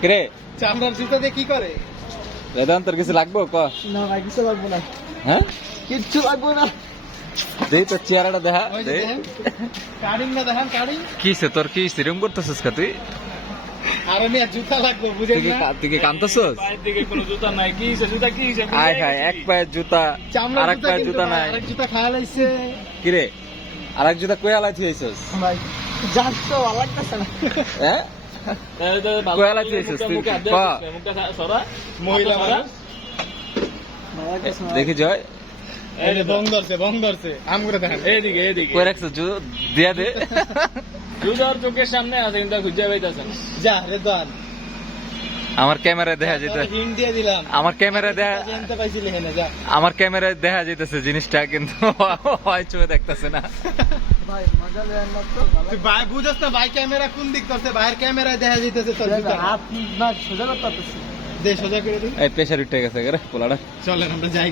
কিরে চামড়ার জুতা দিয়ে কি করে? বেদান্তর কিছু লাগবো ক? না ভাই কিছু লাগবে না, হ্যাঁ কিচ্ছু লাগবে না। দেই তোর চেহারাটা দেখা ওই যে দে। দেখেন, কারিং না দেখেন কারিং। কিসে তোর কি সিরম করতেছিস কা তুই? আর নিয়ে জুতা লাগবে বুঝেন না? তুই কি কান্দতেছিস? পায়ের দিকে কোনো জুতা নাই, কি হিসেবে জুতা, কি হিসেবে আয় হায়, এক পায়ের জুতা চামড়ার আরেক পায়ের কিন্তু জুতা ভাই, নাই। আরেক জুতা খাওয়া লাইছে। কিরে আরেক জুতা কই আলাই থুইছস? ভাই জান তো ভালো লাগতেছে না। হ্যাঁ কয়লা তুইছিস তুই? ক। মুখটা সরা, মহিলা সরা। মানুষ। ভালো লাগতেছে না। দেখি জয় এই যে বং ধরছে আম করে দেখেন। এইদিকে এইদিকে কই রাখছ দিয়া দে। জুতার চোখের সামনে আছে কিন্তু খুঁজে পাইতাছেন। যা রে দান, আমার ক্যামেরায় দেখা যেতে, হিন্ট দিয়ে দিলাম। আমার ক্যামেরায় দেখা, জানতে পাইছিলি হেনে যা। আমার ক্যামেরায় দেখা যাইতেছে জিনিসটা, কিন্তু হয় চোখে দেখতেছে না। ভাই মজা লেন না তো। তুই ভাই বুঝছ না ভাই ক্যামেরা কোন দিক করছে? ভাইয়ের ক্যামেরায় দেখা যাইতেছে তোর জুতা। হাত না সোজা করতেছিস। দে সোজা করে দিন। এই প্রেসার উঠে গেছে রে পোলাটা। চলেন আমরা যাই।